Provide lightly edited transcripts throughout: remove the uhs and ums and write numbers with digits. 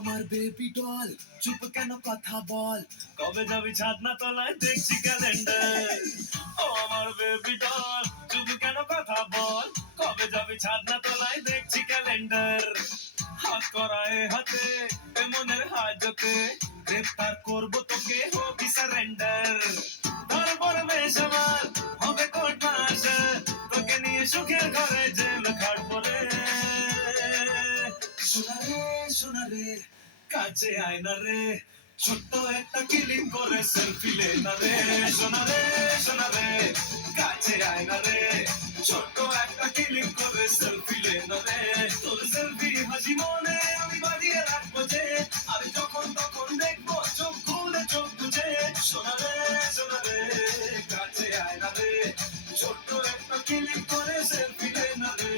আমার baby doll চুপ কেন কথা বল কবে যাবি ছাদনা তলায় দেখছি ক্যালেন্ডার ও আমার বেবি ডল চুপ কেন কথা বল কবে যাবি ছাদনা তলায় দেখছি ক্যালেন্ডার হাত করায় হাতে এ মনের হাজতে গ্রেফতার করব তোকে হবি সারেন্ডার তারপর বেশ আমার হবে কোর্ট মাস তোকে নিয়ে সুখের ঘরে জেল খাটবো রে শোনা রে কাছে আয় না রে ছোট্ট একটা কিলিং করে সেলফি লে না রে শোনা রে কাছে আয় না রে ছোট্ট একটা কিলিং করে সেলফি লে না রে তোর সেলফি হাসি মনে আমি বাঁধিয়ে রাখবো যে আমি যখন তখন দেখবো চোখ খুলে চোখ বুঝে শোনা রে কাছে আয় না রে ছোট্ট একটা কিলিং করে সেলফি লে না রে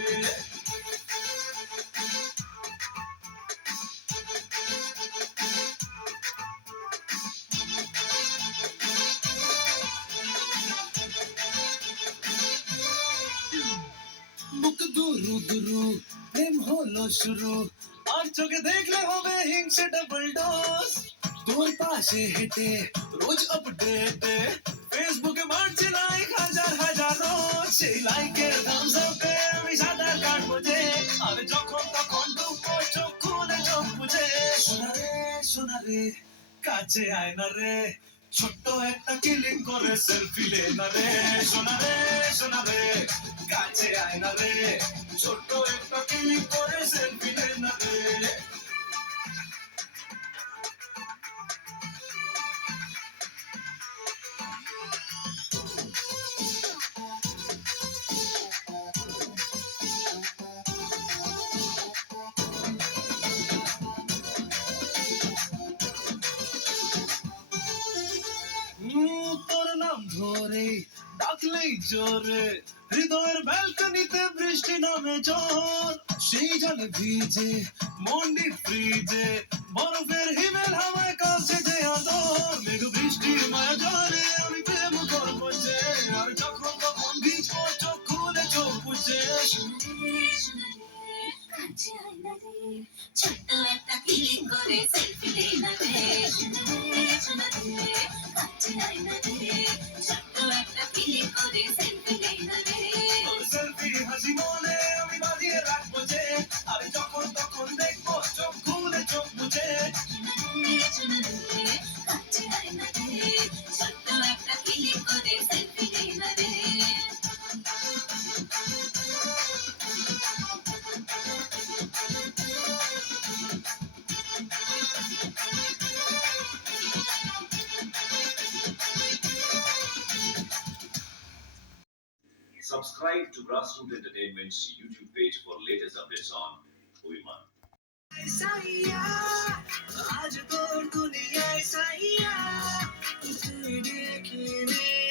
বুক দুরু দুরু প্রেম হলো শুরু আর চোখে দেখলে হবে হিংসে ডাবল ডোজ তোর পাশে হেঁটে রোজ আপডেট ফেসবুকে মারছে লাইক হাজার রোজ সেই লাইকের থামস আপে আমি সাঁতার কাটবো যে আমি যখন তখন ডুববো চোখ খুলে চোখ বুঝে শোনা রে কাছে আয় না রে ছোট্ট একটা কিলিং করে সেলফি লে না রে শোনা রে কাছে আয় না রে ছোট্ট একটা কিলিং করে সেলফি লে না রে তোর নাম ধরে ডাকলেই জোরে হৃদয়ের ব্যালকনিতে বৃষ্টি নামে জোর সেই জলে ভিজে মন্ডি ফ্রিজে বরফের হিমেল হাওয়ায় কাছে যে আদর মেঘ বৃষ্টির মায়া জলে আমি প্রেম করবো যে আর যখন তখন ভিজবো চোখ খুলে চোখ বুঝে কাছে আয় না রে ছোট্ট একটা কিলিং করে সেলফি লে না রে শোনা রে কাছে আয় না রে ছোট্ট একটা কিলিং করে সেলফি লে না রে তোর সেলফি হাসি মনে আমি বাঁধিয়ে রাখবো যে আমি যখন তখন দেখবো চোখ খুলে চোখ বুঝে শোনা রে কাছে আয় না রে ছোট্ট একটা কিলিং করে সেলফি লে না রে Subscribe to Grassroots Entertainment's YouTube page for latest updates on Oviman. সাইয়া আজ তোর দুনিয়ায় সাইয়া তুই দেখিনি